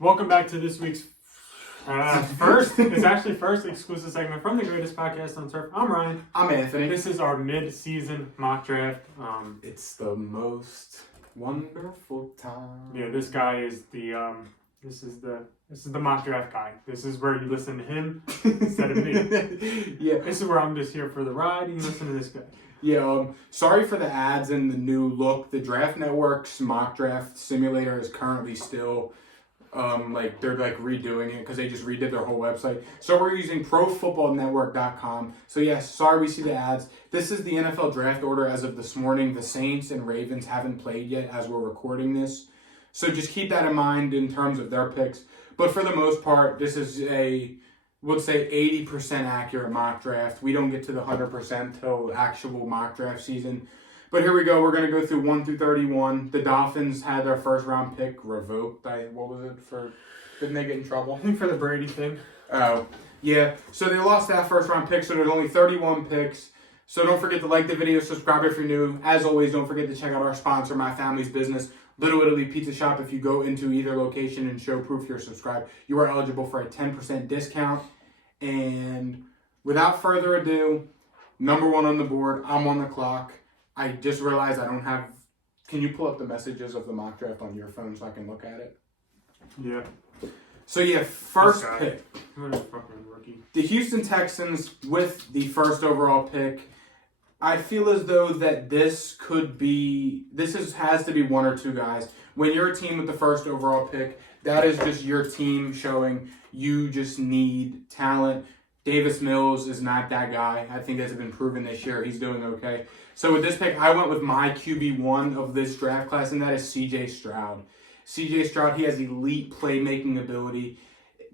Welcome back to this week's first exclusive segment from the greatest podcast on turf. I'm Ryan. I'm Anthony. This is our mid-season mock draft. It's the most wonderful time. Yeah, this guy is this is the mock draft guy. This is where you listen to him instead of me. Yeah. This is where I'm just here for the ride and you listen to this guy. Yeah, sorry for the ads and the new look. The Draft Network's mock draft simulator is currently still, they're redoing it because they just redid their whole website. So we're using ProFootballNetwork.com. So yes, sorry we see the ads. This is the NFL draft order as of this morning. The Saints and Ravens haven't played yet as we're recording this. So just keep that in mind in terms of their picks. But for the most part, this is we'll say 80% accurate mock draft. We don't get to the 100% till actual mock draft season. But here we go. We're going to go through 1 through 31. The Dolphins had their first round pick revoked. Didn't they get in trouble? I think for the Brady thing. Oh, yeah. So they lost that first round pick, so there's only 31 picks. So don't forget to like the video, subscribe if you're new. As always, don't forget to check out our sponsor, My Family's Business, Little Italy Pizza Shop. If you go into either location and show proof you're subscribed, you are eligible for a 10% discount. And without further ado, number one on the board, I'm on the clock. I just realized I don't have... Can you pull up the messages of the mock draft on your phone so I can look at it? Yeah. So yeah, first pick. What a fucking rookie. The Houston Texans with the first overall pick. I feel as though that this has to be one or two guys. When you're a team with the first overall pick, that is just your team showing you just need talent. Davis Mills is not that guy. I think that's been proven this year. He's doing okay. So with this pick, I went with my QB1 of this draft class, and that is C.J. Stroud. C.J. Stroud, he has elite playmaking ability.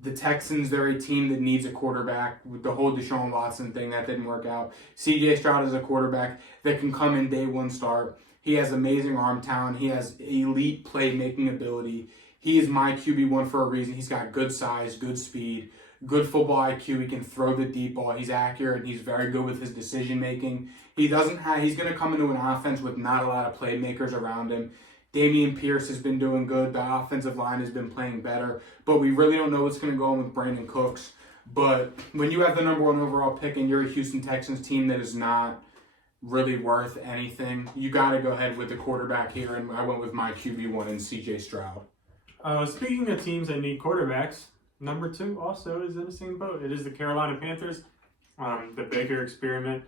The Texans, they're a team that needs a quarterback. With the whole Deshaun Watson thing, that didn't work out. C.J. Stroud is a quarterback that can come in day one start. He has amazing arm talent. He has elite playmaking ability. He is my QB1 for a reason. He's got good size, good speed, good football IQ. He can throw the deep ball. He's accurate. He's very good with his decision making. He's going to come into an offense with not a lot of playmakers around him. Dameon Pierce has been doing good. The offensive line has been playing better. But we really don't know what's going to go on with Brandon Cooks. But when you have the number one overall pick and you're a Houston Texans team that is not really worth anything, you got to go ahead with the quarterback here. And I went with my QB1 and C.J. Stroud. Speaking of teams that need quarterbacks, number two also is in the same boat. It is the Carolina Panthers. The Baker experiment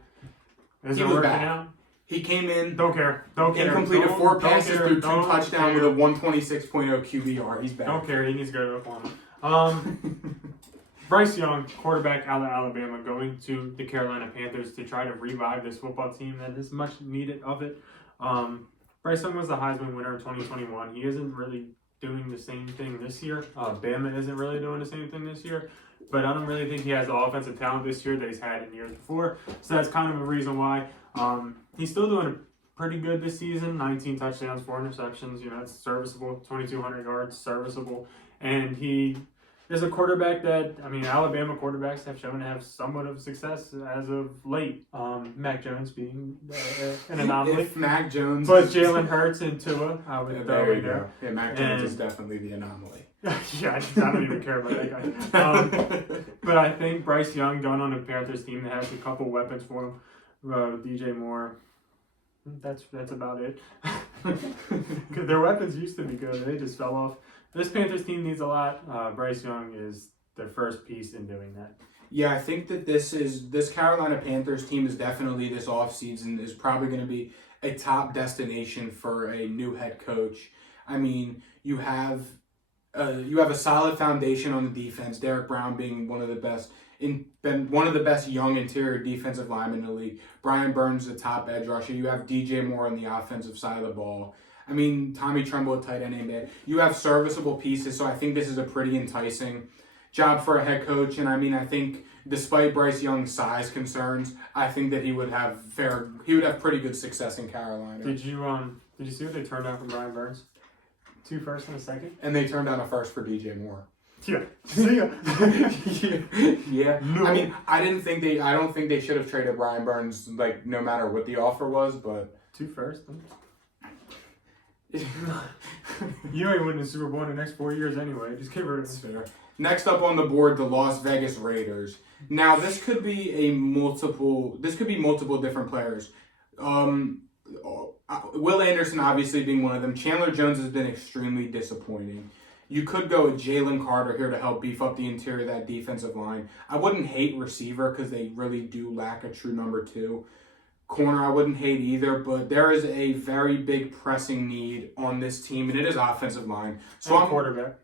isn't working out. He came in. Don't care. He completed 4 passes through 2 touchdowns with a 126.0 QBR. He's back. Don't care. He needs to go to Oklahoma. Bryce Young, quarterback out of Alabama, going to the Carolina Panthers to try to revive this football team that is much needed of it. Bryce Young was the Heisman winner in 2021. He isn't really doing the same thing this year. Bama isn't really doing the same thing this year. But I don't really think he has the offensive talent this year that he's had in years before. So that's kind of a reason why. He's still doing pretty good this season. 19 touchdowns, 4 interceptions. That's serviceable. 2,200 yards, serviceable. And he is a quarterback that, Alabama quarterbacks have shown to have somewhat of success as of late. Mac Jones being an anomaly. If Mac Jones... But Jalen Hurts and Tua, I would there you go. Yeah, Mac Jones is definitely the anomaly. Yeah, I don't even care about that guy. But I think Bryce Young going on the Panthers team that has a couple weapons for him. DJ Moore. That's about it. Because their weapons used to be good. They just fell off. This Panthers team needs a lot. Bryce Young is their first piece in doing that. Yeah, I think that this Carolina Panthers team is definitely this offseason is probably going to be a top destination for a new head coach. You have a solid foundation on the defense. Derek Brown being one of the best young interior defensive linemen in the league. Brian Burns, the top edge rusher. You have DJ Moore on the offensive side of the ball. Tommy Tremble at tight end ain't bad. You have serviceable pieces, so I think this is a pretty enticing job for a head coach. And I think despite Bryce Young's size concerns, I think that he would have pretty good success in Carolina. Did you see what they turned out from Brian Burns? 2 firsts and a second? And they turned down a first for DJ Moore. Yeah. See ya. Yeah. No. I don't think they should have traded Brian Burns no matter what the offer was, but 2 firsts. You ain't winning the Super Bowl in the next 4 years anyway. Just get rid of That's him. fair. Next up on the board, the Las Vegas Raiders. Now this could be multiple different players. Will Anderson obviously being one of them. Chandler Jones has been extremely disappointing. You could go with Jalen Carter here to help beef up the interior of that defensive line. I wouldn't hate receiver because they really do lack a true number 2. Corner, I wouldn't hate either, but there is a very big pressing need on this team, and it is offensive line. So I'm quarterback.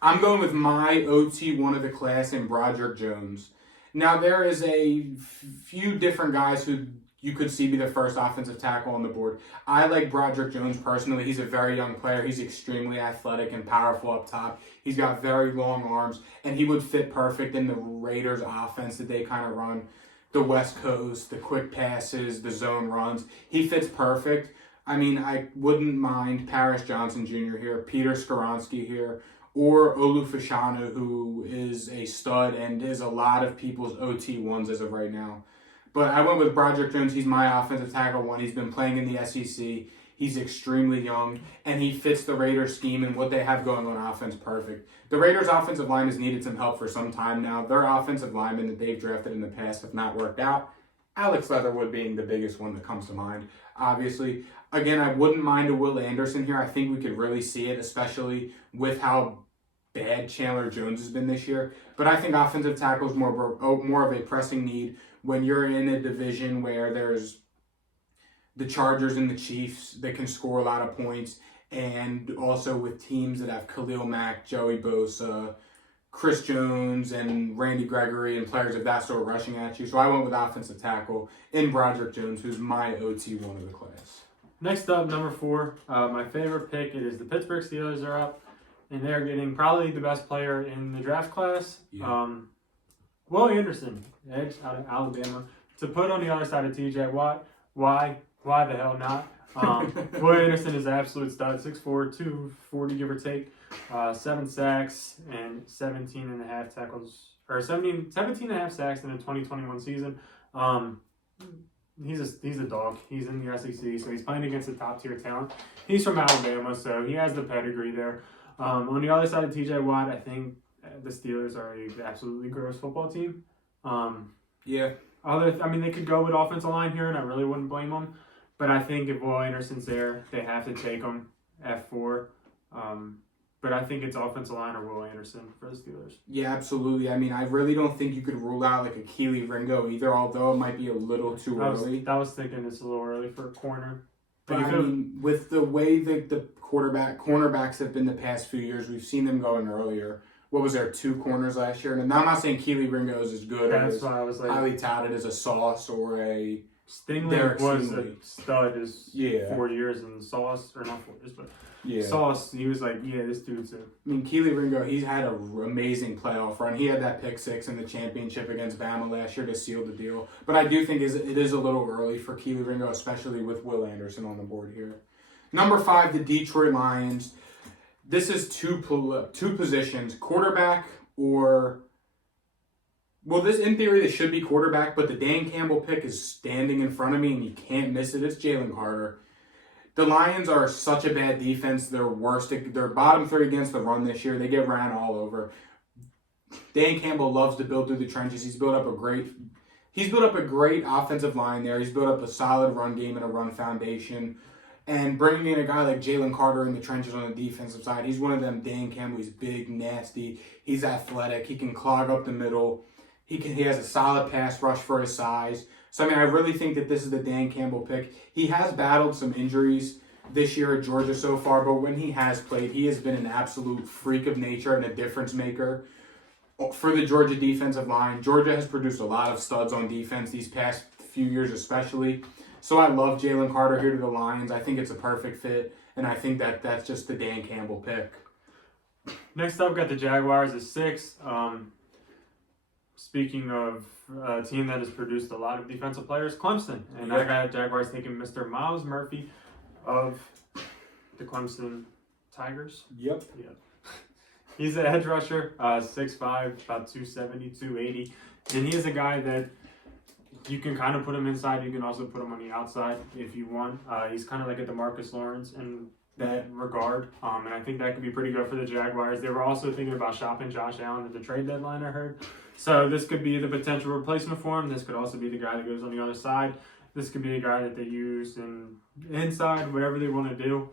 I'm going with my OT1 of the class in Broderick Jones. Now, there is a few different guys who you could see be the first offensive tackle on the board. I like Broderick Jones personally. He's a very young player. He's extremely athletic and powerful up top. He's got very long arms, and he would fit perfect in the Raiders' offense that they kind of run. The West Coast, the quick passes, the zone runs. He fits perfect. I mean, I wouldn't mind Paris Johnson Jr. here, Peter Skoronski here, or Olu Fashanu, who is a stud and is a lot of people's OT1s as of right now. But I went with Broderick Jones. He's my offensive tackle 1. He's been playing in the SEC. He's extremely young, and he fits the Raiders' scheme and what they have going on offense perfect. The Raiders' offensive line has needed some help for some time now. Their offensive linemen that they've drafted in the past have not worked out. Alex Leatherwood being the biggest one that comes to mind, obviously. Again, I wouldn't mind a Will Anderson here. I think we could really see it, especially with how bad Chandler Jones has been this year. But I think offensive tackle is more of a pressing need when you're in a division where there's the Chargers and the Chiefs that can score a lot of points, and also with teams that have Khalil Mack, Joey Bosa, Chris Jones, and Randy Gregory and players of that sort rushing at you. So I went with offensive tackle in Broderick Jones, who's my OT1 of the class. Next up, number 4, my favorite pick. It is the Pittsburgh Steelers are up, and they're getting probably the best player in the draft class. Yeah. Will Anderson, edge out of Alabama, to put on the other side of TJ Watt. Why the hell not? Will Anderson is an absolute stud, 6'4", 240 give or take, 7 sacks and 17 and a half tackles, or 17 and a half sacks in the 2021 season. He's a dog. He's in the SEC, so he's playing against a top tier talent. He's from Alabama, so he has the pedigree there. On the other side of TJ Watt, I think the Steelers are an absolutely gross football team. Yeah. They could go with offensive line here, and I really wouldn't blame them. But I think if Will Anderson's there, they have to take him at 4. But I think it's offensive line or Will Anderson for the Steelers. Yeah, absolutely. I mean, I really don't think you could rule out like a Keely Ringo either, although it might be a little too early. I was thinking it's a little early for a corner. But I mean, with the way that the cornerbacks have been the past few years, we've seen them going earlier. What was there, 2 corners last year? And I'm not saying Keely Ringo is as good or as highly touted as a Sauce or a Stingley was a stud his 4 years, and Sauce, or not 4 years, but Sauce, he was like, this dude's I mean, Keely Ringo, he's had an amazing playoff run. He had that pick 6 in the championship against Bama last year to seal the deal. But I do think it is a little early for Keely Ringo, especially with Will Anderson on the board here. Number 5, the Detroit Lions. This is two positions, quarterback or... Well, in theory, this should be quarterback, but the Dan Campbell pick is standing in front of me, and you can't miss it. It's Jalen Carter. The Lions are such a bad defense. They're worst. They're bottom 3 against the run this year. They get ran all over. Dan Campbell loves to build through the trenches. He's built up a great offensive line there. He's built up a solid run game and a run foundation. And bringing in a guy like Jalen Carter in the trenches on the defensive side, he's one of them. Dan Campbell, he's big, nasty. He's athletic. He can clog up the middle. He has a solid pass rush for his size. So, I mean, I really think that this is the Dan Campbell pick. He has battled some injuries this year at Georgia so far, but when he has played, he has been an absolute freak of nature and a difference maker for the Georgia defensive line. Georgia has produced a lot of studs on defense these past few years especially. So I love Jalen Carter here to the Lions. I think it's a perfect fit, and I think that's just the Dan Campbell pick. Next up, got the Jaguars at 6. Speaking of a team that has produced a lot of defensive players, Clemson. And I got Jaguars taking Mr. Miles Murphy of the Clemson Tigers. Yep. He's an edge rusher, 6'5", about 270, 280. And he is a guy that you can kind of put him inside. You can also put him on the outside if you want. He's kind of like a DeMarcus Lawrence in that regard, and I think that could be pretty good for the Jaguars. They were also thinking about shopping Josh Allen at the trade deadline, I heard. So this could be the potential replacement for him. This could also be the guy that goes on the other side. This could be a guy that they use inside, whatever they want to do.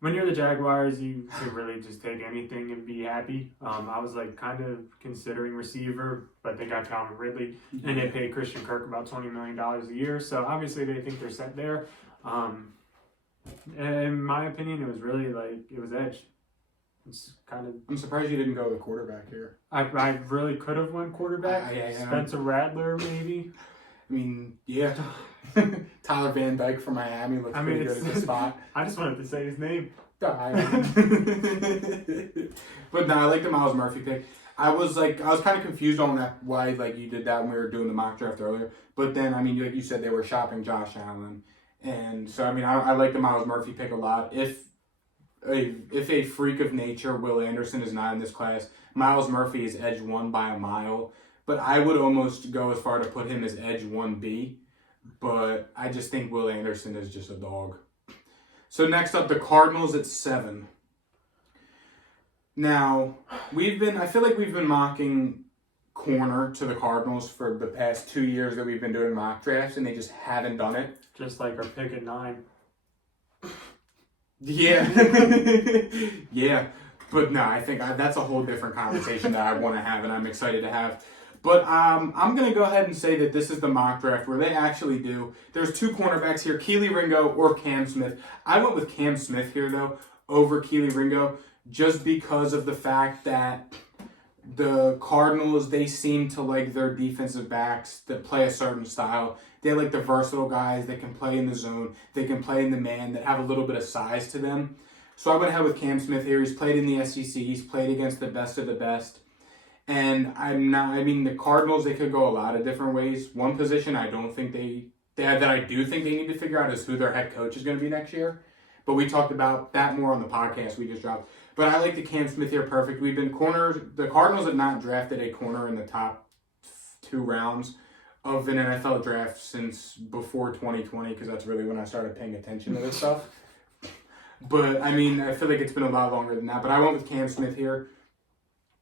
When you're the Jaguars, you can really just take anything and be happy. I was like kind of considering receiver, but they got Calvin Ridley, and they paid Christian Kirk about $20 million a year. So obviously they think they're set there. In my opinion, it was really it was edge. It's kind of. I'm surprised you didn't go with a quarterback here. I really could have went quarterback. Spencer Rattler, maybe. I mean, yeah. Tyler Van Dyke from Miami looks pretty good at the spot. I just wanted to say his name. But no, I like the Myles Murphy pick. I was kind of confused on that, why you did that when we were doing the mock draft earlier. But then, I mean, like you said, they were shopping Josh Allen. And so, I mean, I like the Myles Murphy pick a lot. If a freak of nature, Will Anderson, is not in this class, Myles Murphy is edge 1 by a mile. But I would almost go as far to put him as edge 1B. But I just think Will Anderson is just a dog. So next up, the Cardinals at 7. Now, I feel like we've been mocking corner to the Cardinals for the past 2 years that we've been doing mock drafts, and they just haven't done it. Just like our pick at 9. Yeah. Yeah. But no, I think that's a whole different conversation that I want to have, and I'm excited to have. But I'm going to go ahead and say that this is the mock draft where they actually do. There's 2 cornerbacks here, Keely Ringo or Cam Smith. I went with Cam Smith here, though, over Keely Ringo, just because of the fact that the Cardinals, they seem to like their defensive backs that play a certain style. They like the versatile guys that can play in the zone, they can play in the man, that have a little bit of size to them. So I went ahead with Cam Smith here. He's played in the SEC. He's played against the best of the best. And the Cardinals, they could go a lot of different ways. One position I don't think I do think they need to figure out is who their head coach is going to be next year. But we talked about that more on the podcast we just dropped. But I like the Cam Smith here perfect. The Cardinals have not drafted a corner in the top 2 rounds of an NFL draft since before 2020, because that's really when I started paying attention to this stuff. But, I mean, I feel like it's been a lot longer than that. But I went with Cam Smith here.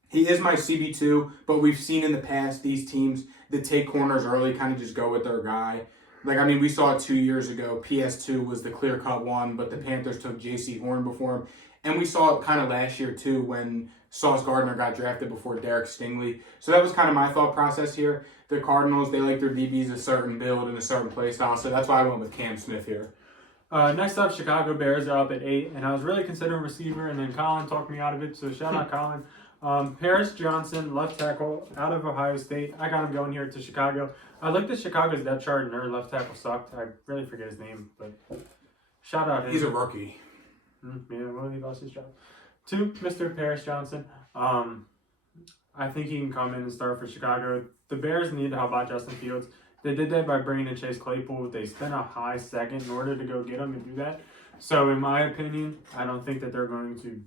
He is my CB2, but we've seen in the past these teams that take corners early kind of just go with their guy. We saw it 2 years ago. PS2 was the clear-cut one, but the Panthers took J.C. Horn before him. And we saw it kind of last year, too, when Sauce Gardner got drafted before Derek Stingley. So that was kind of my thought process here. The Cardinals, they like their DBs a certain build and a certain play style, so that's why I went with Cam Smith here. Next up, Chicago Bears are up at 8, and I was really considering receiver, and then Colin talked me out of it, so shout out Colin. Paris Johnson, left tackle, out of Ohio State. I got him going here to Chicago. I looked at Chicago's depth chart, and their left tackle sucked. I really forget his name, but shout out him. He's a rookie. Yeah, well, he lost his job. 2, Mr. Paris Johnson. I think he can come in and start for Chicago. The Bears need to help out Justin Fields. They did that by bringing in Chase Claypool. They spent a high second in order to go get him and do that. So, in my opinion, I don't think that they're going to.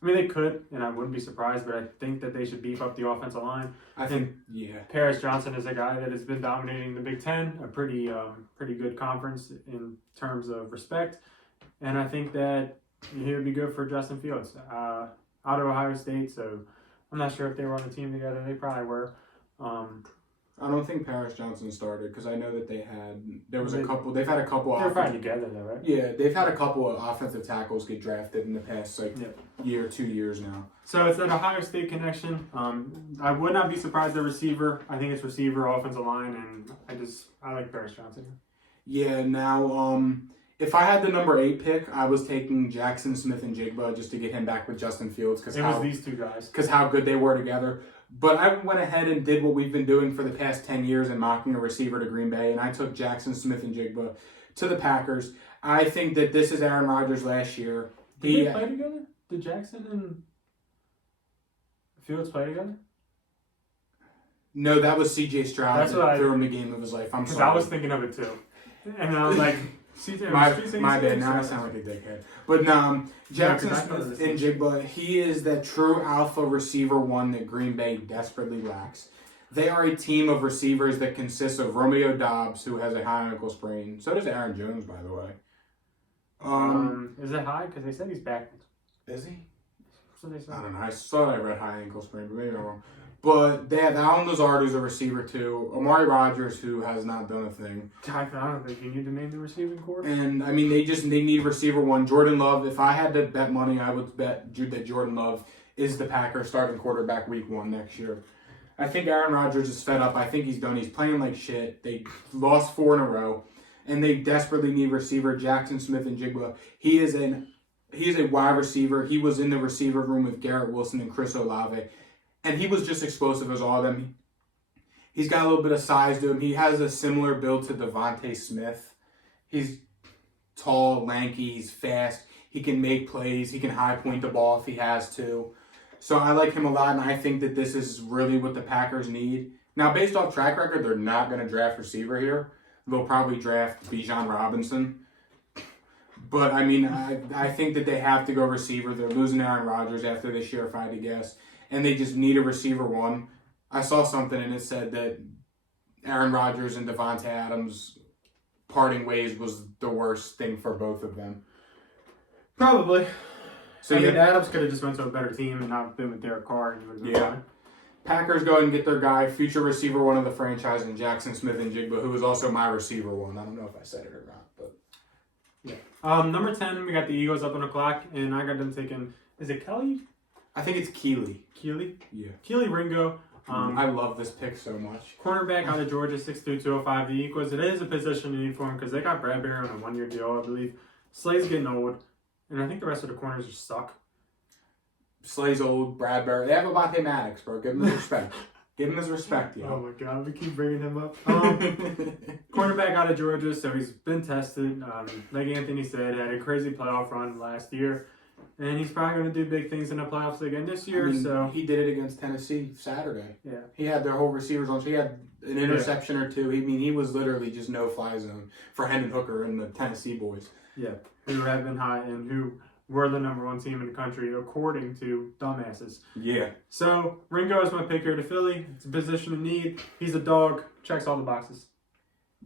I mean, they could, and I wouldn't be surprised, but I think that they should beef up the offensive line. I think, yeah. Paris Johnson is a guy that has been dominating the Big Ten, a pretty good conference in terms of respect. And I think that he would be good for Justin Fields. Out of Ohio State, so I'm not sure if they were on the team together. They probably were. I don't think Paris Johnson started because I know that they've had a couple. They're probably together though, right? Yeah, they've had a couple of offensive tackles get drafted in the past year, 2 years now. So it's an Ohio State connection. I would not be surprised at receiver. I think it's receiver, offensive line, and I like Paris Johnson. Yeah. Now, if I had the number 8 pick, I was taking Jackson Smith-Njigba just to get him back with Justin Fields because it was these 2 guys because how good they were together. But I went ahead and did what we've been doing for the past 10 years and mocking a receiver to Green Bay, and I took Jackson Smith-Njigba to the Packers. I think that this is Aaron Rodgers last year. Did they play together? Did Jackson and Fields play together? No, that was C.J. Stroud that threw him the game of his life. I'm sorry. I was thinking of it too. And I was like, my bad. Now I sound like a dickhead. But Jackson Smith-Njigba, he is that true alpha receiver 1 that Green Bay desperately lacks. They are a team of receivers that consists of Romeo Doubs, who has a high ankle sprain. So does Aaron Jones, by the way. Is it high? Because they said he's back. Is he? So they said. I don't know. I thought I read high ankle sprain, but maybe I'm wrong. But they have Alan Lazard, who's a receiver too. Amari Rodgers, who has not done a thing. I don't think you need to name the receiving corps. And I mean, they need receiver one. Jordan Love. If I had to bet money, I would bet that Jordan Love is the Packers starting quarterback week 1 next year. I think Aaron Rodgers is fed up. I think he's done. He's playing like shit. They lost 4 in a row, and they desperately need receiver. Jackson Smith-Njigba. He is a wide receiver. He was in the receiver room with Garrett Wilson and Chris Olave. And he was just explosive as all of them. He's got a little bit of size to him. He has a similar build to Devontae Smith. He's tall, lanky, he's fast. He can make plays. He can high point the ball if he has to. So I like him a lot, and I think that this is really what the Packers need. Now, based off track record, they're not going to draft receiver here. They'll probably draft Bijan Robinson. But, I mean, I think that they have to go receiver. They're losing Aaron Rodgers after this year, if I had to guess. And they just need a receiver one. I saw something and it said that Aaron Rodgers and Devontae Adams parting ways was the worst thing for both of them. Probably. So I mean, Adams could have just went to a better team and not been with Derek Carr. And he would have been fine. Packers go ahead and get their guy, future receiver one of the franchise, and Jackson Smith-Njigba, who is also my receiver one. I don't know if I said it or not, but yeah. Number 10, we got the Eagles up on the clock, and I got them taking. Is it Kelly? I think it's Keely. Keely? Yeah. Keely Ringo. I love this pick so much. Cornerback out of Georgia, 6'3", 205. The Eagles. It is a position need for him because they got Bradbury on a 1-year deal, I believe. Slay's getting old, and I think the rest of the corners just suck. Slay's old, Bradbury. They have Avonte Maddox, bro. Give him his respect. Give him his respect, yo. Oh my God, we keep bringing him up. Cornerback out of Georgia, so he's been tested. Like Anthony said, had a crazy playoff run last year. And he's probably going to do big things in the playoffs again this year. I mean, so he did it against Tennessee Saturday. Yeah. He had their whole receivers on. So he had an interception or two. He was literally just no-fly zone for Hendon Hooker and the Tennessee boys. Yeah, who have been high and who were the number 1 team in the country, according to dumbasses. Yeah. So Ringo is my pick here to Philly. It's a position of need. He's a dog. Checks all the boxes.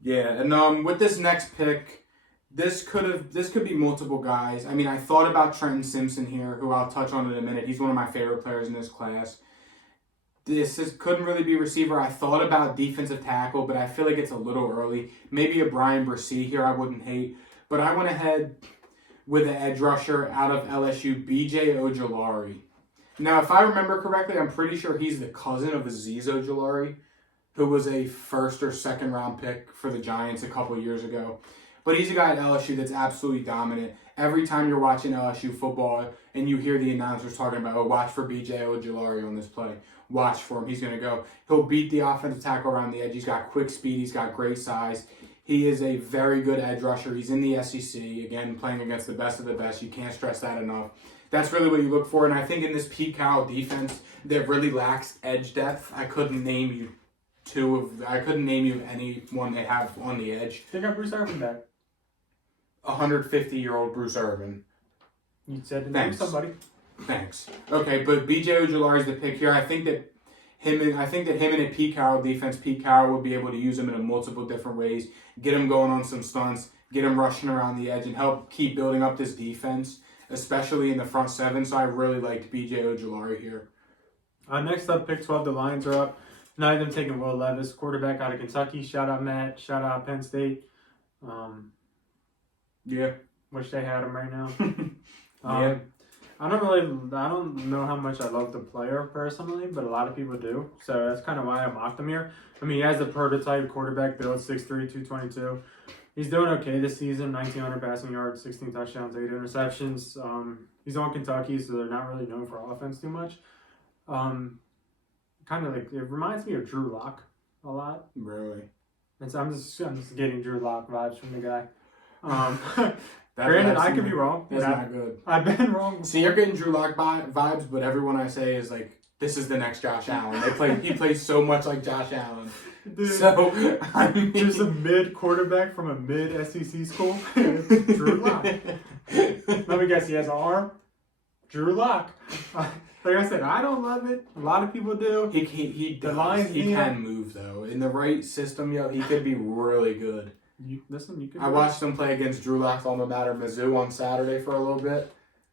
Yeah, and with this next pick, this could be multiple guys. I mean, I thought about Trenton Simpson here, who I'll touch on in a minute. He's one of my favorite players in this class. Couldn't really be receiver. I thought about defensive tackle, but I feel like it's a little early. Maybe a Brian Bresee here I wouldn't hate. But I went ahead with an edge rusher out of LSU, B.J. Ojulari. Now, if I remember correctly, I'm pretty sure he's the cousin of Azeez Ojulari, who was a 1st or 2nd round pick for the Giants a couple years ago. But he's a guy at LSU that's absolutely dominant. Every time you're watching LSU football and you hear the announcers talking about, oh, watch for B.J. Ojulari on this play. Watch for him. He's going to go. He'll beat the offensive tackle around the edge. He's got quick speed. He's got great size. He is a very good edge rusher. He's in the SEC. Again, playing against the best of the best. You can't stress that enough. That's really what you look for. And I think in this Pete Carroll defense that really lacks edge depth, I couldn't name you anyone they have on the edge. They got Bruce Irvin back. 150-year-old Bruce Irvin. You said to name somebody. Thanks. Okay, but B.J. Ojulari is the pick here. I think that him and a Pete Carroll defense, Pete Carroll will be able to use him in multiple different ways, get him going on some stunts, get him rushing around the edge, and help keep building up this defense, especially in the front 7. So I really liked B.J. Ojulari here. Next up, pick 12, the Lions are up. Now them taking Will Levis, quarterback out of Kentucky. Shout out Matt. Shout out Penn State. Yeah. Wish they had him right now. Yeah. I don't know how much I love the player personally, but a lot of people do. So that's kind of why I mocked him here. I mean, he has the prototype quarterback build, 6'3", 222. He's doing okay this season, 1,900 passing yards, 16 touchdowns, 8 interceptions. He's on Kentucky, so they're not really known for offense too much. Kind of like, it reminds me of Drew Lock a lot. Really? And so I'm just getting Drew Lock vibes from the guy. Granted, I could be wrong. That's not good. I've been wrong. See, you're getting Drew Lock vibes, but everyone I say is like, this is the next Josh Allen. He plays so much like Josh Allen. Dude, so, I mean, just a mid quarterback from a mid SEC school. Drew Lock. Let me guess, he has an arm? Drew Lock. Like I said, I don't love it. A lot of people do. He can move though. In the right system, he could be really good. You could. I watched them play against Drew Lock's alma mater, Mizzou, on Saturday for a little bit.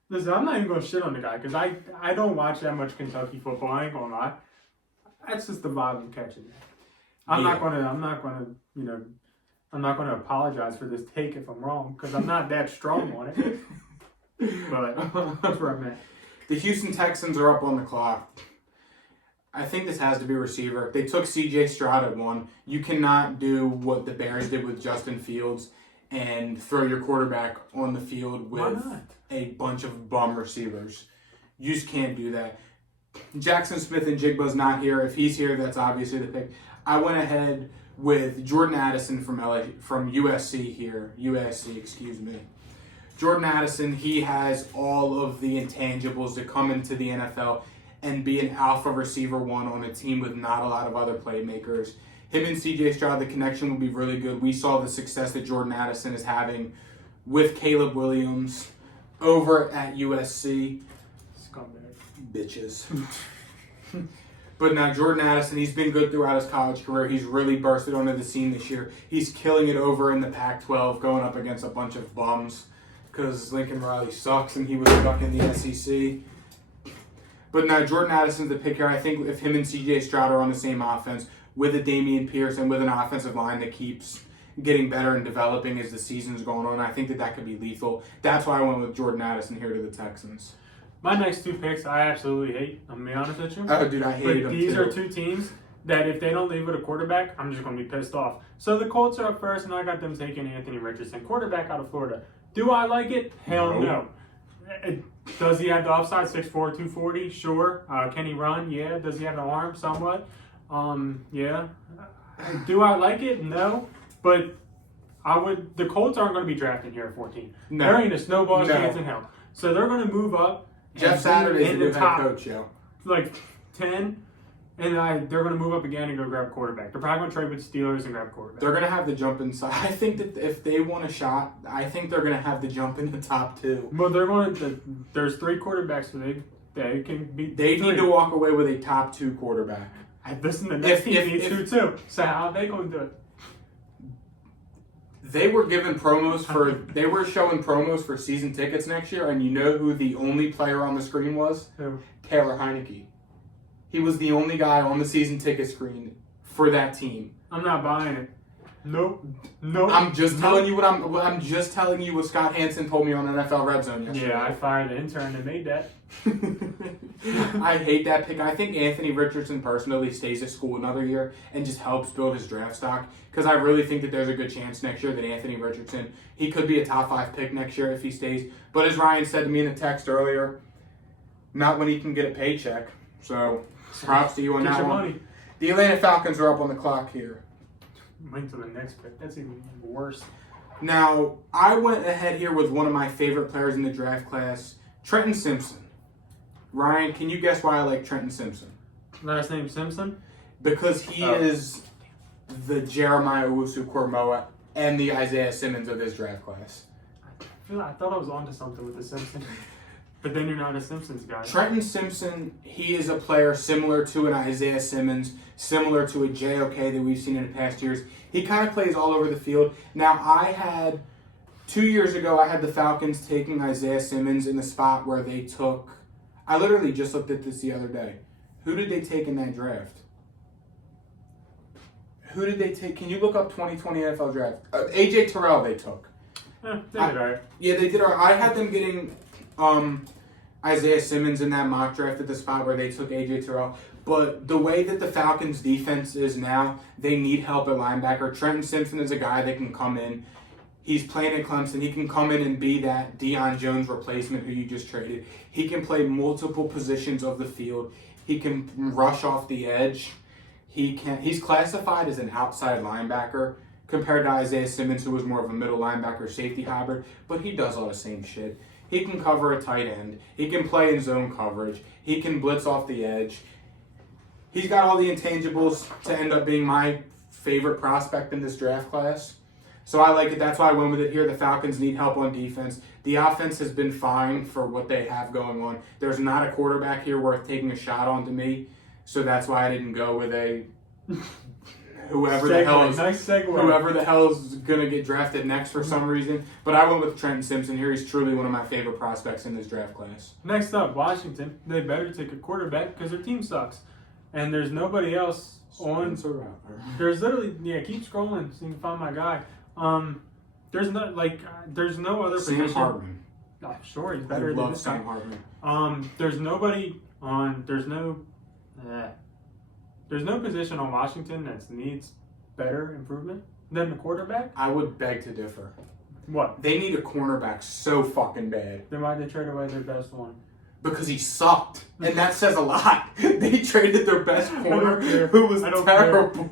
Listen, I'm not even gonna shit on the guy because I don't watch that much Kentucky football. I ain't gonna lie. That's just the vibe I'm catching. I'm not gonna apologize for this take if I'm wrong because I'm not that strong on it. But that's where I'm at. The Houston Texans are up on the clock. I think this has to be receiver. They took C.J. Stroud at 1. You cannot do what the Bears did with Justin Fields and throw your quarterback on the field with a bunch of bum receivers. You just can't do that. Jackson Smith-Njigba's not here. If he's here, that's obviously the pick. I went ahead with Jordan Addison from USC here. USC, excuse me. Jordan Addison, he has all of the intangibles to come into the NFL and be an alpha receiver 1 on a team with not a lot of other playmakers. Him and C.J. Stroud, the connection will be really good. We saw the success that Jordan Addison is having with Caleb Williams over at USC. Scumbag. Bitches. But now Jordan Addison, he's been good throughout his college career. He's really bursted onto the scene this year. He's killing it over in the Pac-12, going up against a bunch of bums because Lincoln Riley sucks and he was stuck in the SEC. But now Jordan Addison's the pick here. I think if him and C.J. Stroud are on the same offense with a Dameon Pierce and with an offensive line that keeps getting better and developing as the season's going on, I think that could be lethal. That's why I went with Jordan Addison here to the Texans. My next 2 picks I absolutely hate. I'm going to be honest with you. Oh, dude, I hated them too. These are 2 teams that if they don't leave with a quarterback, I'm just going to be pissed off. So the Colts are up first, and I got them taking Anthony Richardson, quarterback out of Florida. Do I like it? Hell no. Does he have the upside? 6'4", 240? Sure. Can he run? Yeah. Does he have an arm? Somewhat. Yeah. Do I like it? No. But the Colts aren't going to be drafting here at 14. No. There ain't a snowball's chance in hell. So they're going to move up. Jeff Saturday's the new head coach, yo. Like 10. And they're going to move up again and go grab quarterback. They're probably going to trade with Steelers and grab quarterback. They're going to have the jump inside. I think that if they want a shot, I think they're going to have the jump in the top 2. Well, they're going to. There's 3 quarterbacks, so they can beat. They need to walk away with a top 2 quarterback. Listen, the next team needs to too. So how are they going to do it? They were given promos they were showing promos for season tickets next year, and you know who the only player on the screen was? Who? Taylor Heineke. He was the only guy on the season ticket screen for that team. I'm not buying it. Nope. I'm just telling you I'm just telling you what Scott Hansen told me on NFL Red Zone yesterday. Yeah, I fired the intern that made that. I hate that pick. I think Anthony Richardson personally stays at school another year and just helps build his draft stock because I really think that there's a good chance next year that Anthony Richardson, he could be a top 5 pick next year if he stays. But as Ryan said to me in the text earlier, not when he can get a paycheck. So props to you on Get that your one. money. The Atlanta Falcons are up on the clock here. Wait till the next pick. That's even worse. Now, I went ahead here with one of my favorite players in the draft class, Trenton Simpson. Ryan, can you guess why I like Trenton Simpson? Last name Simpson? Because he is the Jeremiah Owusu-Koramoah and the Isaiah Simmons of this draft class. I thought I was onto something with the Simpsons. But then you're not a Simpsons guy. Trenton Simpson, he is a player similar to an Isaiah Simmons, similar to a JOK that we've seen in the past years. He kind of plays all over the field. Now, 2 years ago, I had the Falcons taking Isaiah Simmons in the spot where they took, I literally just looked at this the other day. Who did they take in that draft? Who did they take? Can you look up 2020 NFL draft? AJ Terrell they took. They did all right. Yeah, they did all right. I had them getting Isaiah Simmons in that mock draft at the spot where they took AJ Terrell. But the way that the Falcons defense is now, they need help at linebacker. Trenton Simpson is a guy that can come in. He's playing at Clemson. He can come in and be that Deion Jones replacement who you just traded. He can play multiple positions of the field. He can rush off the edge. He's classified as an outside linebacker compared to Isaiah Simmons, who was more of a middle linebacker safety hybrid, but he does all the same shit. He can cover a tight end. He can play in zone coverage. He can blitz off the edge. He's got all the intangibles to end up being my favorite prospect in this draft class. So I like it. That's why I went with it here. The Falcons need help on defense. The offense has been fine for what they have going on. There's not a quarterback here worth taking a shot on to me. So that's why I didn't go with a whoever the hell is nice segue. whoever the hell is gonna get drafted next for some reason. But I went with Trenton Simpson here. He's truly one of my favorite prospects in this draft class. Next up, Washington. They better take a quarterback because their team sucks, and there's nobody else on. There's literally keep scrolling so you can find my guy. There's no other Sam position. Hartman. Oh, sure, he's better than this Sam guy. Hartman. There's nobody on. There's no position on Washington that needs better improvement than the quarterback. I would beg to differ. What? They need a cornerback so fucking bad. Then why'd they trade away their best one? Because he sucked. And that says a lot. They traded their best corner who was terrible.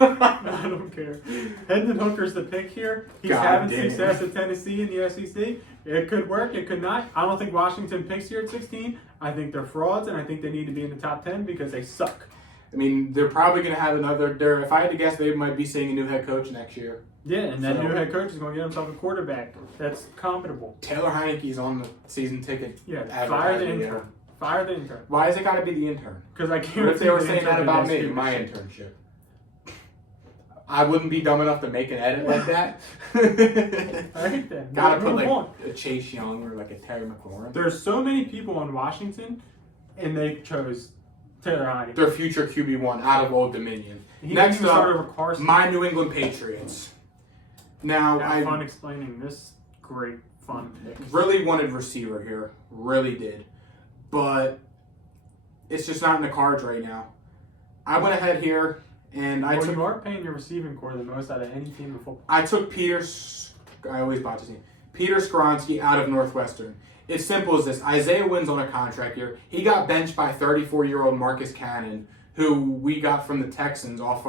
I don't care. Hendon Hooker's the pick here. He's having success at Tennessee in the SEC. It could work. It could not. I don't think Washington picks here at 16. I think they're frauds, and I think they need to be in the top 10 because they suck. I mean, they're probably going to have another. If I had to guess, they might be seeing a new head coach next year. Yeah, and that new head coach is going to get himself a quarterback that's compatible. Taylor Heineke's on the season ticket. Yeah, fire the intern. Fire the intern. Why has it got to be the intern? Because I can't. What if they were saying that about me, my internship? I wouldn't be dumb enough to make an edit like that. I hate that. Gotta put like a Chase Young or like a Terry McLaurin. There's so many people on Washington, and they chose Taylor Heineke. Their future QB1 out of Old Dominion. Next up, my New England Patriots. Now, I had fun explaining this great fun pick. Really wanted receiver here. Really did. But it's just not in the cards right now. I went ahead here and you are paying your receiving core the most out of any team in football. I took Peter Skoronski out of Northwestern. It's simple as this. Isaiah Wynn's on a contract here. He got benched by 34-year-old Marcus Cannon, who we got from the Texans off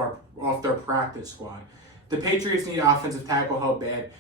their practice squad. The Patriots need offensive tackle help bad.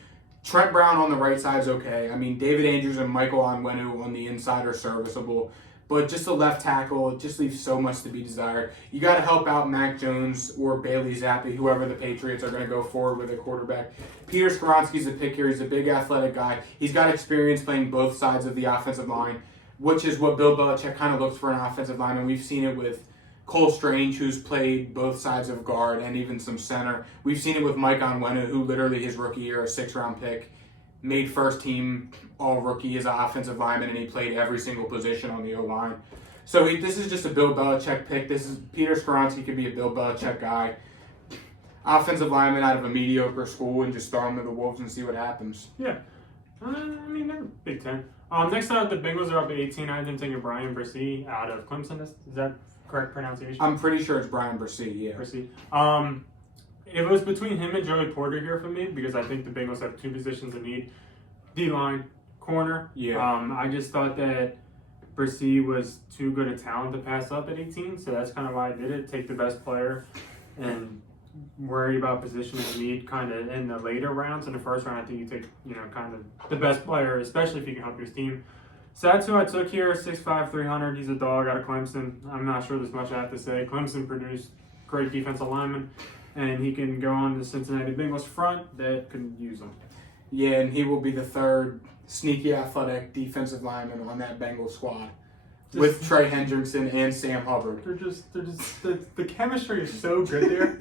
Trent Brown on the right side is okay. I mean, David Andrews and Michael Onwenu on the inside are serviceable. But just the left tackle, it just leaves so much to be desired. You got to help out Mac Jones or Bailey Zappi, whoever the Patriots are going to go forward with a quarterback. Peter Skoronski's a pick here. He's a big athletic guy. He's got experience playing both sides of the offensive line, which is what Bill Belichick kind of looks for in an offensive line. And we've seen it with Cole Strange, who's played both sides of guard and even some center. We've seen it with Mike Onwenu, who literally his rookie year, a 6th-round pick, made first team all-rookie as an offensive lineman, and he played every single position on the O-line. So this is just a Bill Belichick pick. This is Peter Skoronski could be a Bill Belichick guy. Offensive lineman out of a mediocre school, and just throw him to the Wolves and see what happens. Yeah. I mean, they're Big Ten. Next up, the Bengals are up at 18. I didn't take Brian Bresee out of Clemson. Is that correct pronunciation? I'm pretty sure it's Brian Bresee, yeah. Bresee. It was between him and Joey Porter here for me because I think the Bengals have two positions in need. D-line, corner. Yeah. I just thought that Bresee was too good a talent to pass up at 18, so that's kind of why I did it. Take the best player and worry about position of need kind of in the later rounds. In the first round, I think you take, kind of the best player, especially if you can help your team. So that's who I took here, 6'5", 300. He's a dog out of Clemson. I'm not sure there's much I have to say. Clemson produced great defensive linemen, and he can go on the Cincinnati Bengals front that could use him. Yeah, and he will be the third sneaky athletic defensive lineman on that Bengals squad. With Trey Hendrickson and Sam Hubbard. The chemistry is so good there.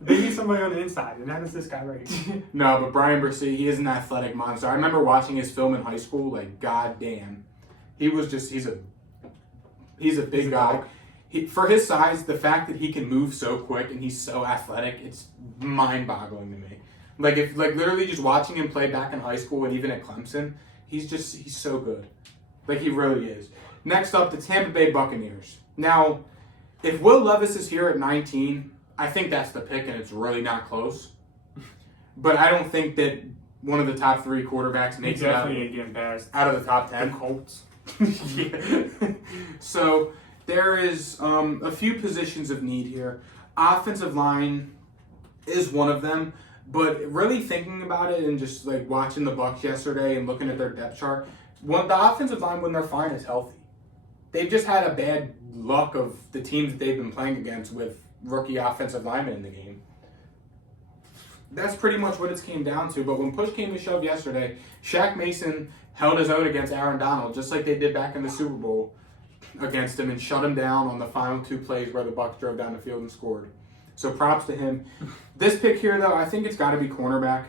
They need somebody on the inside, and that is this guy right here. No, but Brian Bresee, he is an athletic monster. I remember watching his film in high school, like, goddamn. He was just, he's a big guy. For his size, the fact that he can move so quick and he's so athletic, it's mind-boggling to me. Like literally just watching him play back in high school and even at Clemson, he's so good. Like, he really is. Next up, the Tampa Bay Buccaneers. Now, if Will Levis is here at 19, I think that's the pick, and it's really not close. But I don't think that one of the top 3 quarterbacks makes it out of the top 10. The Colts. Yeah. So there is a few positions of need here. Offensive line is one of them, but really thinking about it and just like watching the Bucs yesterday and looking at their depth chart, the offensive line when they're fine is healthy. They've just had a bad luck of the teams that they've been playing against with rookie offensive linemen in the game. That's pretty much what it came down to. But when push came to shove yesterday, Shaq Mason held his own against Aaron Donald, just like they did back in the Super Bowl against him, and shut him down on the final 2 plays where the Bucs drove down the field and scored. So props to him. This pick here, though, I think it's got to be cornerback.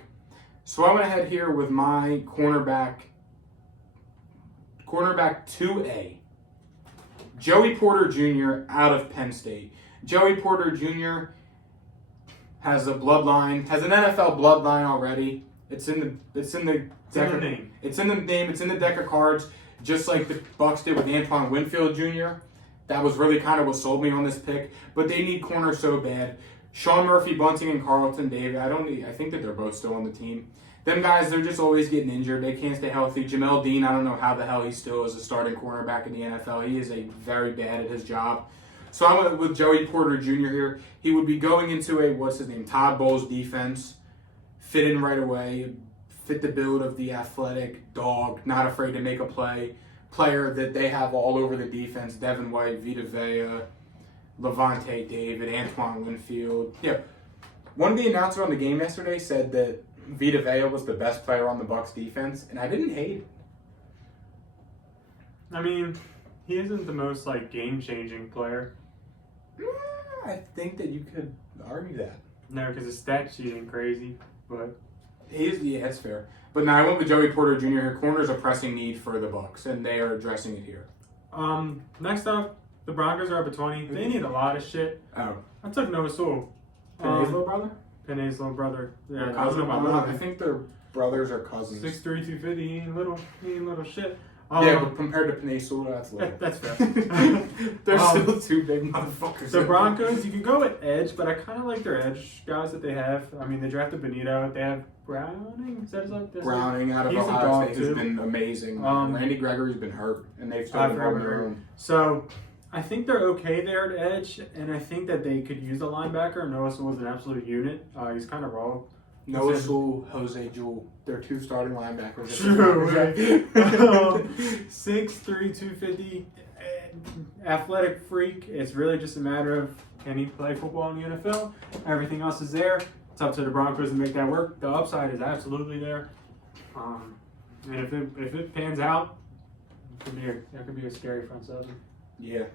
So I went ahead here with my cornerback 2A. Joey Porter Jr. out of Penn State. Joey Porter Jr. has an NFL bloodline already. It's in the name. It's in the deck of cards, just like the Bucs did with Antoine Winfield Jr. That was really kind of what sold me on this pick. But they need corner so bad. Sean Murphy, Bunting, and Carlton Davis. I think that they're both still on the team. Them guys, they're just always getting injured. They can't stay healthy. Jamel Dean, I don't know how the hell he still is a starting cornerback in the NFL. He is very bad at his job. So I went with Joey Porter Jr. here. He would be going into Todd Bowles defense. Fit in right away. Fit the build of the athletic dog, not afraid to make a player that they have all over the defense. Devin White, Vita Vea, Levante David, Antoine Winfield. Yeah. One of the announcers on the game yesterday said that Vita Vea was the best player on the Bucs defense, and I didn't hate it. I mean, he isn't the most game-changing player. I think that you could argue that. No, because his stat sheet ain't crazy, but that's fair. But now I went with Joey Porter Jr. here. Corner's a pressing need for the Bucs, and they are addressing it here. Next up, the Broncos are up at 20. They need a lot of shit. Oh. I took Noah Sewell. Penny's little brother? Penny's little brother. Yeah, cousin. I think their brothers are cousins. 6'3", 250. He ain't little shit. Yeah, but compared to Penny Sewell, that's little. That's fair. They're still two big motherfuckers. The Broncos, you can go with edge, but I kind of like their edge guys that they have. I mean, they drafted Benito. They have Browning. Is that his name? Browning out of Ohio State has been amazing. Randy Gregory's been hurt, and they've still been on their own. So I think they're okay there at edge, and I think that they could use a linebacker. Noah Sewell's an absolute unit. He's kind of raw. Noah Sewell, Jose Jewell. They're two starting linebackers. True. 6'3", 250, athletic freak. It's really just a matter of, can he play football in the NFL? Everything else is there. It's up to the Broncos to make that work. The upside is absolutely there. And if it pans out, that could be a scary front seven. Yeah.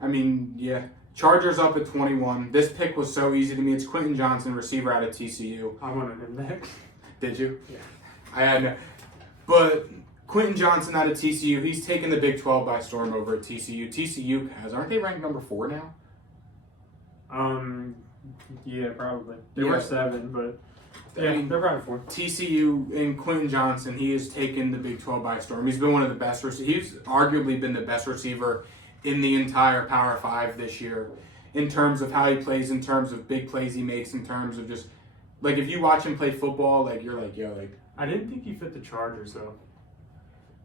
I mean, yeah. Chargers up at 21. This pick was so easy to me. It's Quentin Johnson, receiver out of TCU. I wanted him next. Did you? Yeah. I had no. But Quentin Johnson out of TCU, he's taken the Big 12 by storm over at TCU. TCU aren't they ranked number 4 now? Yeah, probably. They were 7, but they're probably 4. TCU and Quentin Johnson, he has taken the Big 12 by storm. He's been one of the best He's arguably been the best receiver in the entire Power 5 this year, in terms of how he plays, in terms of big plays he makes, in terms of just, if you watch him play football, you're I didn't think he fit the Chargers, though.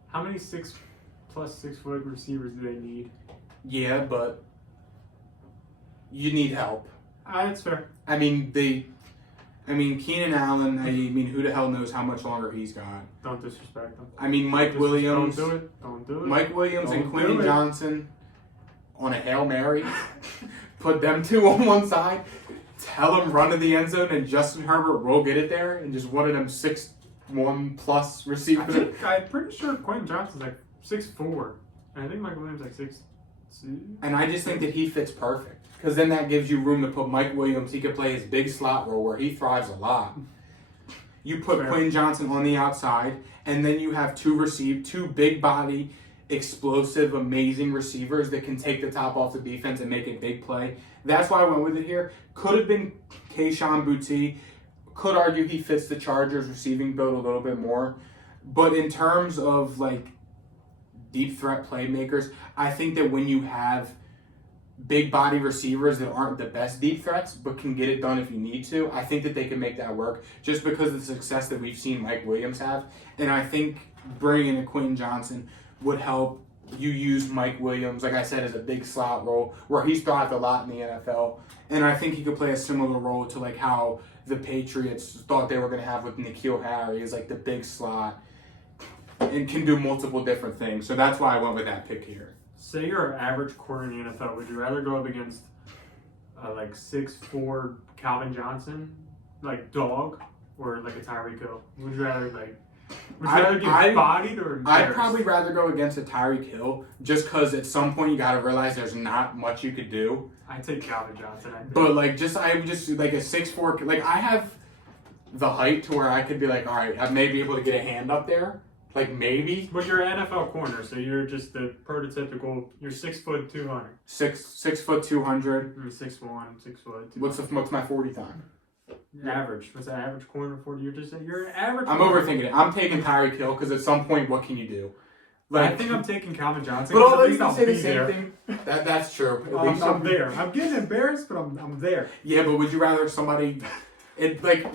How many 6 foot receivers do they need? Yeah, but you need help. That's fair. I mean, Keenan Allen, who the hell knows how much longer he's got. Don't disrespect him. I mean, Mike Williams. Don't do it. Mike Williams and Quentin Johnson on a Hail Mary. Put them two on one side. Tell them run to the end zone, and Justin Herbert will get it there. And just one of them 6'1+ receivers. I'm pretty sure Quentin Johnson's 6'4", and I think Mike Williams 6'2". And I just think that he fits perfect, because then that gives you room to put Mike Williams. He could play his big slot role where he thrives a lot. You put Quentin Johnson on the outside, and then you have two big body, explosive, amazing receivers that can take the top off the defense and make a big play. That's why I went with it here. Could have been Kayshon Boutte. Could argue he fits the Chargers receiving build a little bit more. But in terms of deep threat playmakers, I think that when you have big body receivers that aren't the best deep threats but can get it done if you need to, I think that they can make that work just because of the success that we've seen Mike Williams have. And I think bringing in a Quentin Johnson would help you use Mike Williams, like I said, as a big slot role where he's thrived a lot in the NFL. And I think he could play a similar role to how the Patriots thought they were going to have with N'Keal Harry, is the big slot and can do multiple different things. So that's why I went with that pick here. Say you're an average corner in the NFL. Would you rather go up against 6'4" Calvin Johnson, dog, or a Tyreek Hill? Would you rather Would you rather get bodied or embarrassed? I'd probably rather go against a Tyreek Hill just because at some point you got to realize there's not much you could do. I'd take Calvin Johnson. I think. But I would just like a 6'4", like I have the height to where I could be like, all right, I may be able to get a hand up there, like maybe. But you're an NFL corner, so you're just the prototypical. You're 6'2", 200. 6 foot 200. 6'1", 6 foot. What's my 40 time? Average. What's that average corner 40? You're an average. I'm overthinking it. I'm taking Tyreek Hill because at some point, what can you do? Like, I think I'm taking Calvin Johnson. But although you can say the same thing, that's true. I'm there. I'm getting embarrassed, but I'm there. Yeah, but would you rather somebody?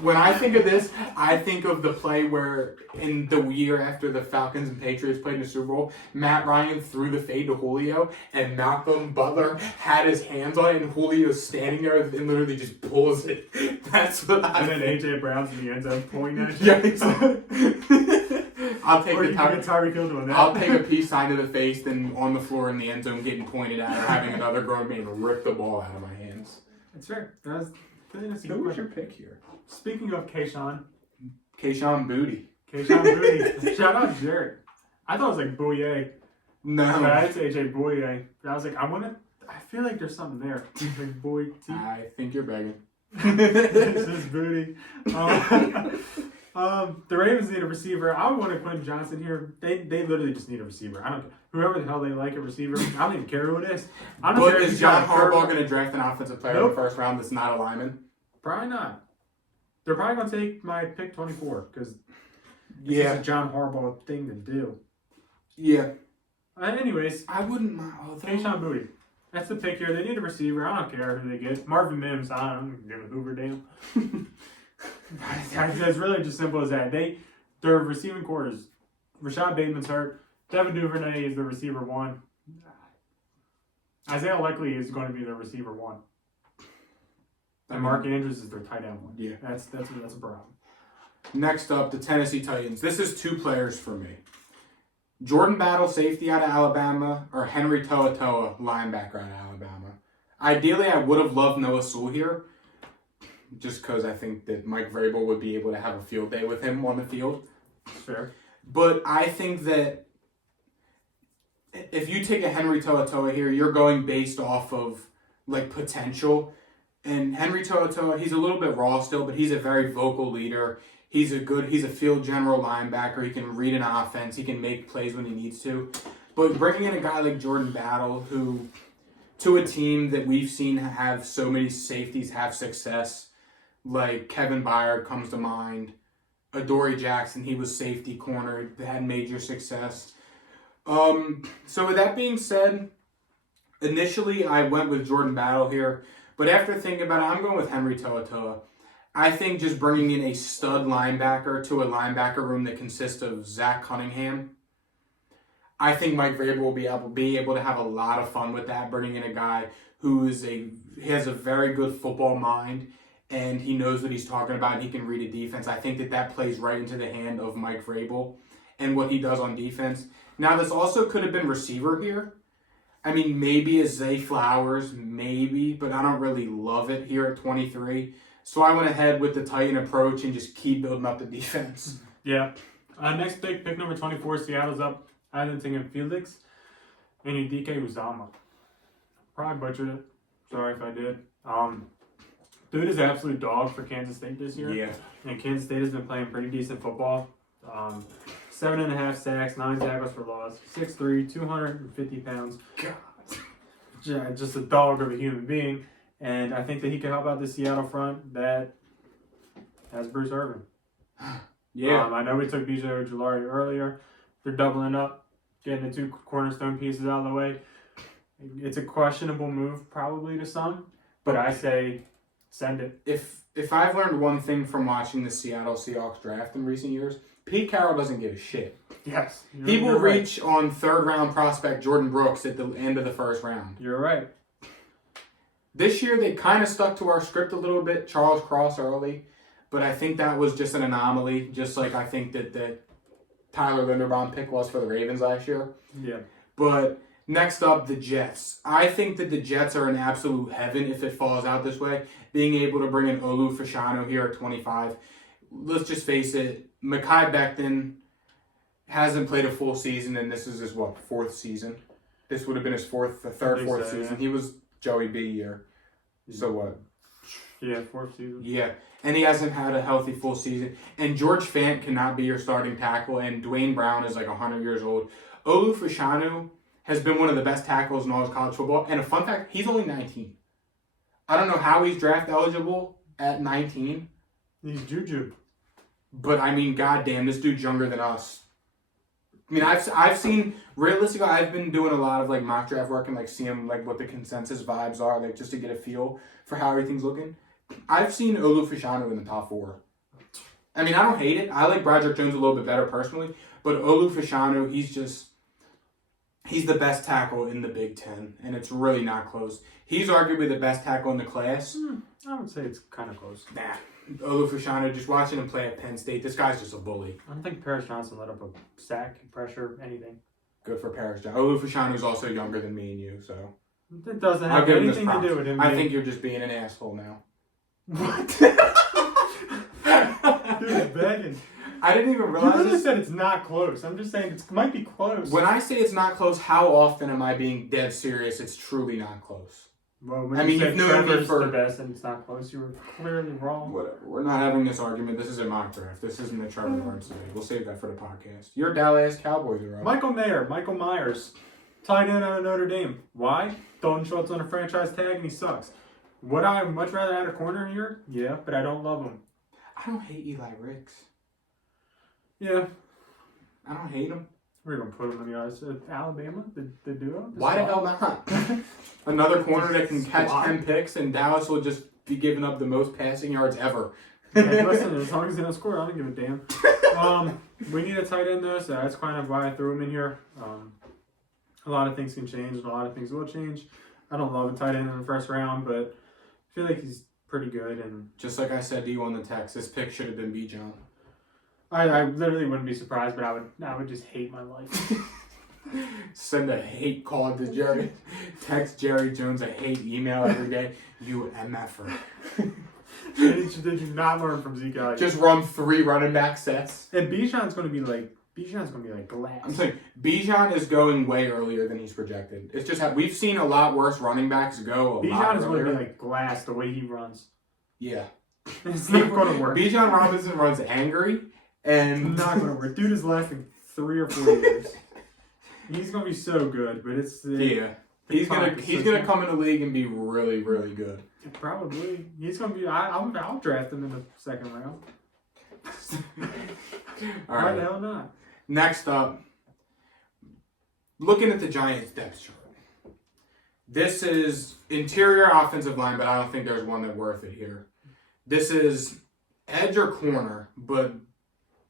When I think of this, I think of the play where in the year after the Falcons and Patriots played in the Super Bowl, Matt Ryan threw the fade to Julio, and Malcolm Butler had his hands on it, and Julio's standing there and literally just pulls it. That's what I. And then AJ Brown's in the end zone pointing at you. Yeah, exactly. I'll take Tyreek Hill doing that. I'll take a peace sign to the face than on the floor in the end zone getting pointed at or having another grown man rip the ball out of my hands. That's fair. Who was your pick here? Speaking of Kayshawn Booty. Kayshawn Booty. Shout out Jared. I thought it was like Bouye. No. Yeah, it's AJ Bouye. I was like, I feel like there's something there. Like Boy T. I think you're begging. This is Booty. The Ravens need a receiver. I want to Quentin Johnson here. They literally just need a receiver. I don't care. Whoever the hell they like a receiver. I don't even care who it is. I don't care. Is John Harbaugh going to draft an offensive player in the first round that's not a lineman? Probably not. They're probably going to take my pick 24 because it's a John Harbaugh thing to do. Yeah. Anyways, I wouldn't mind. Kayshawn Booty. That's the pick here. They need a receiver. I don't care who they get. Marvin Mims. I don't give a Hoover damn. It's really just simple as that. Their receiving core is Rashad Bateman's hurt. Devin Duvernay is the receiver 1. Isaiah Likely is going to be the receiver 1. And Mark Andrews is their tight end 1. Yeah. That's a problem. Next up, the Tennessee Titans. This is 2 players for me. Jordan Battle, safety out of Alabama, or Henry To'oTo'o, linebacker out of Alabama. Ideally, I would have loved Noah Sewell here, just because I think that Mike Vrabel would be able to have a field day with him on the field. Fair. But I think that if you take a Henry To'oTo'o here, you're going based off of potential. And Henry To'oTo'o, he's a little bit raw still, but he's a very vocal leader. He's a field general linebacker. He can read an offense. He can make plays when he needs to. But bringing in a guy like Jordan Battle, who to a team that we've seen have so many safeties have success, like Kevin Byard comes to mind, Adoree Jackson, he was safety corner, had major success. So with that being said, initially I went with Jordan Battle here, but after thinking about it, I'm going with Henry To'oTo'o. I think just bringing in a stud linebacker to a linebacker room that consists of Zach Cunningham, I think Mike Vrabel will be able to have a lot of fun with that, bringing in a guy who has a very good football mind, and he knows what he's talking about, and he can read a defense. I think that plays right into the hand of Mike Vrabel and what he does on defense. Now, this also could have been receiver here. I mean, maybe a Zay Flowers, maybe, but I don't really love it here at 23. So I went ahead with the Titan approach and just keep building up the defense. Yeah. Next pick number 24, Seattle's up. I didn't think of Felix. And DK Uzama. Probably butchered it. Sorry if I did. Dude is an absolute dog for Kansas State this year. Yeah. And Kansas State has been playing pretty decent football. 7.5 sacks, 9 tackles for loss, 6'3", 250 pounds. God. Just a dog of a human being. And I think that he can help out the Seattle front that has Bruce Irvin. Yeah. I know we took BJ Ojulari earlier. They're doubling up, getting the 2 cornerstone pieces out of the way. It's a questionable move probably to some, but I say send it. If I've learned one thing from watching the Seattle Seahawks draft in recent years, Pete Carroll doesn't give a shit. Yes. He will reach on 3rd round prospect Jordan Brooks at the end of the 1st round. You're right. This year, they kind of stuck to our script a little bit, Charles Cross early, but I think that was just an anomaly, just like I think that the Tyler Linderbaum pick was for the Ravens last year. Yeah. But next up, the Jets. I think that the Jets are in absolute heaven if it falls out this way, being able to bring in Olu Fashanu here at 25. Let's just face it, Mekhi Becton, hasn't played a full season, and this is his, fourth season? This would have been his fourth season. Yeah. He was Joey B year. So what? Yeah, fourth season. Yeah, and he hasn't had a healthy full season. And George Fant cannot be your starting tackle, and Dwayne Brown is like 100 years old. Olu Fashanu has been one of the best tackles in all of college football. And a fun fact, he's only 19. I don't know how he's draft eligible at 19. He's Juju. But, I mean, goddamn, this dude's younger than us. I mean, I've seen, realistically, I've been doing a lot of, like, mock draft work and, like, seeing, like, what the consensus vibes are, like, just to get a feel for how everything's looking. I've seen Olu Fashanu in the top 4. I mean, I don't hate it. I like Broderick Jones a little bit better personally. But Olu Fashanu, he's the best tackle in the Big Ten. And it's really not close. He's arguably the best tackle in the class. I would say it's kind of close. Nah. Olu Fashanu, just watching him play at Penn State, this guy's just a bully. I don't think Paris Johnson let up a sack, pressure, anything. Good for Paris Johnson. Olu Fashanu is also younger than me and you, so. It doesn't have anything to do with him. I think you're just being an asshole now. What? Dude, begging. I didn't even realize. You really said it's not close. I'm just saying it might be close. When I say it's not close, how often am I being dead serious? It's truly not close. Well, when you said Trevor's the best and it's not close, you were clearly wrong. Whatever. We're not having this argument. This is a mock draft. This isn't a Trevor Lawrence today. We'll save that for the podcast. Your Dallas Cowboys are up. Michael Myers, tight end out of Notre Dame. Why? Dalton Schultz on a franchise tag and he sucks. Would I much rather have a corner here? Yeah, but I don't love him. I don't hate Eli Ricks. Yeah. I don't hate him. We're going to put him in the odds. Alabama, the duo? Why the hell not? Another corner that can catch 10 picks, and Dallas will just be giving up the most passing yards ever. Hey, listen, as long as they don't score, I don't give a damn. We need a tight end, though, so that's kind of why I threw him in here. A lot of things can change, and a lot of things will change. I don't love a tight end in the first round, but I feel like he's pretty good. And just like I said to you on the text, this pick should have been Bijan. I literally wouldn't be surprised, but I would just hate my life. Send a hate call to Jerry. Text Jerry Jones a hate email every day. You MFer. Did you not learn from Zeke Elliott? Just run 3 running back sets. And Bijan's going to be like glass. I'm saying Bijan is going way earlier than he's projected. It's just we've seen a lot worse running backs go a lot Bijan is earlier. going to be like glass the way he runs. Yeah. It's not going to work. Bijan Robinson runs angry. And not going to work. Dude is lasting 3 or 4 years. He's going to be so good, but it's he's gonna come in the league and be really, really good. Probably. He's going to be. I'll draft him in the second round. All right. Why the hell not? Next up, looking at the Giants depth chart. This is interior offensive line, but I don't think there's one that's worth it here. This is edge or corner, but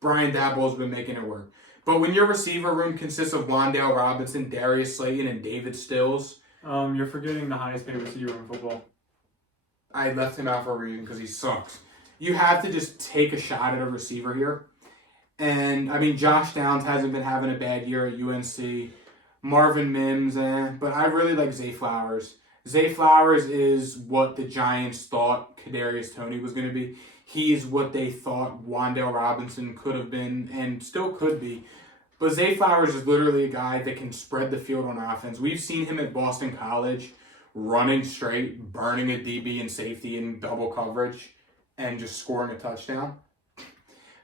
Brian Daboll's been making it work. But when your receiver room consists of Wan'Dale Robinson, Darius Slayton, and David Stills... you're forgetting the highest paid receiver in football. I left him out for a reason because he sucks. You have to just take a shot at a receiver here. And, I mean, Josh Downs hasn't been having a bad year at UNC. Marvin Mims, but I really like Zay Flowers. Zay Flowers is what the Giants thought Kadarius Toney was going to be. He's what they thought Wan'Dale Robinson could have been and still could be. But Zay Flowers is literally a guy that can spread the field on offense. We've seen him at Boston College running straight, burning a DB and safety in double coverage, and just scoring a touchdown.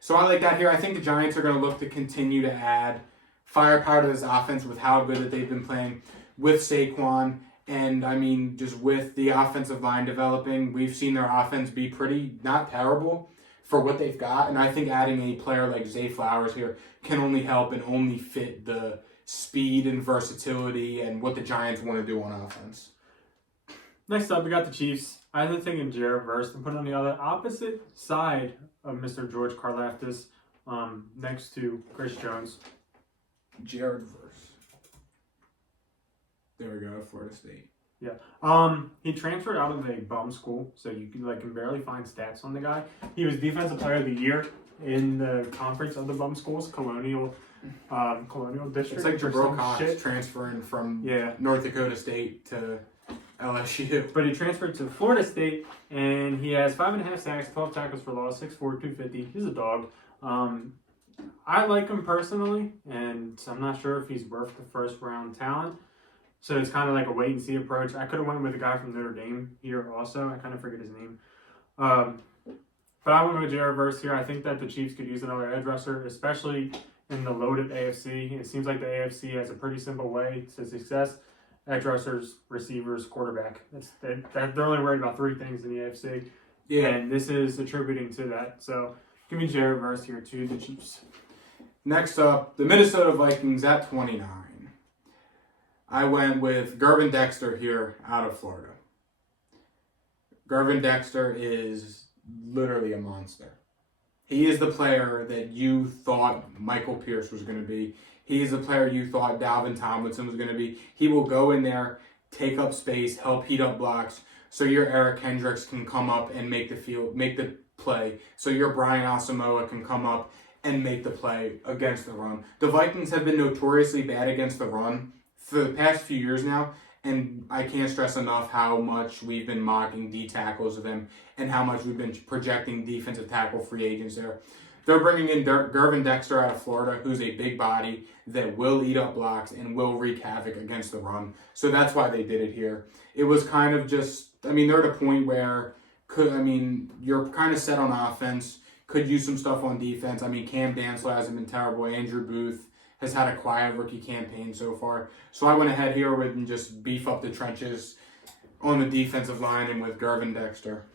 So I like that here. I think the Giants are going to look to continue to add firepower to this offense with how good that they've been playing with Saquon. And, I mean, just with the offensive line developing, we've seen their offense be pretty not terrible for what they've got. And I think adding a player like Zay Flowers here can only help and only fit the speed and versatility and what the Giants want to do on offense. Next up, we got the Chiefs. I've been thinking Jared Verse and put on the other opposite side of Mr. George Karlaftis next to Chris Jones. Jared Verse. There we go, Florida State. Yeah. He transferred out of a bum school, so you can barely find stats on the guy. He was Defensive Player of the Year in the conference of the bum schools, Colonial District. It's like Jabril Cox transferring from North Dakota State to LSU. But he transferred to Florida State, and he has 5.5 sacks, 12 tackles for loss, 6'4", 250. He's a dog. I like him personally, and I'm not sure if he's worth the first round talent. So it's kind of like a wait and see approach. I could have went with a guy from Notre Dame here also. I kind of forget his name. But I went with Jared Verse here. I think that the Chiefs could use another edge rusher, especially in the loaded AFC. It seems like the AFC has a pretty simple way to success. Edge rushers, receivers, quarterback. They're only worried about three things in the AFC. Yeah. And this is attributing to that. So give me Jared Verse here to the Chiefs. Next up, the Minnesota Vikings at 29. I went with Gervin Dexter here out of Florida. Gervin Dexter is literally a monster. He is the player that you thought Michael Pierce was going to be. He is the player you thought Dalvin Tomlinson was going to be. He will go in there, take up space, help heat up blocks, so your Eric Hendricks can come up and make the play. So your Brian Asamoah can come up and make the play against the run. The Vikings have been notoriously bad against the run for the past few years now, and I can't stress enough how much we've been mocking D tackles of them and how much we've been projecting defensive tackle free agents there. They're bringing in Gervin Dexter out of Florida, who's a big body that will eat up blocks and will wreak havoc against the run. So that's why they did it here. It was kind of just, they're at a point where, you're kind of set on offense, could use some stuff on defense. Cam Dansler hasn't been terrible. Andrew Booth has had a quiet rookie campaign so far. So I went ahead here and just beef up the trenches on the defensive line and with Gervin Dexter.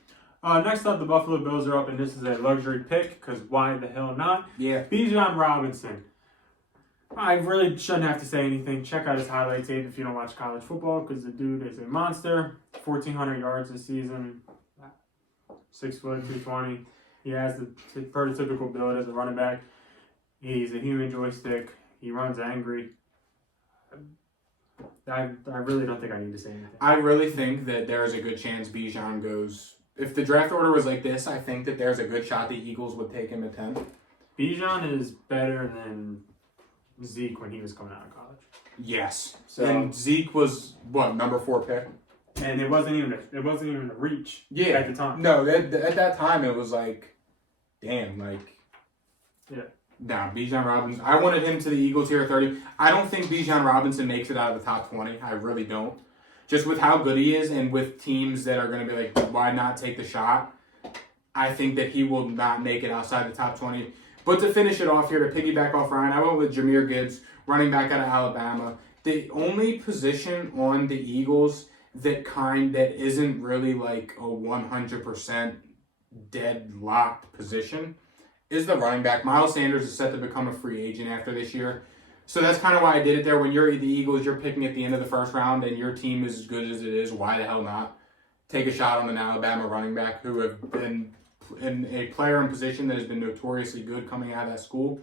Next up, the Buffalo Bills are up, and this is a luxury pick, because why the hell not? Yeah. Bijan Robinson. I really shouldn't have to say anything. Check out his highlight tape if you don't watch college football, because the dude is a monster. 1,400 yards this season. 6 foot, 220. He has the prototypical build as a running back. He's a human joystick. He runs angry. I really don't think I need to say anything. I really think that there's a good chance Bijan goes. If the draft order was like this, I think that there's a good shot the Eagles would take him at 10. Bijan is better than Zeke when he was coming out of college. Yes. So, and Zeke was number 4 pick? And it wasn't even a reach at the time. No, at that time it was like, damn, yeah. Nah, Bijan Robinson. I wanted him to the Eagles here at 30. I don't think Bijan Robinson makes it out of the top 20. I really don't. Just with how good he is and with teams that are going to be like, why not take the shot? I think that he will not make it outside the top 20. But to finish it off here, to piggyback off Ryan, I went with Jahmyr Gibbs, running back out of Alabama. The only position on the Eagles that isn't really like a 100% deadlocked position is the running back. Miles Sanders is set to become a free agent after this year. So that's kind of why I did it there. When you're the Eagles, you're picking at the end of the first round and your team is as good as it is. Why the hell not? Take a shot on an Alabama running back who have been in a player in position that has been notoriously good coming out of that school.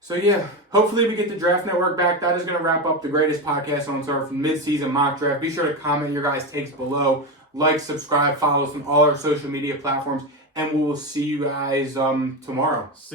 So yeah, hopefully we get the Draft Network back. That is going to wrap up the greatest podcast on surf, Midseason Mock Draft. Be sure to comment your guys' takes below. Like, subscribe, follow us on all our social media platforms. And we will see you guys tomorrow.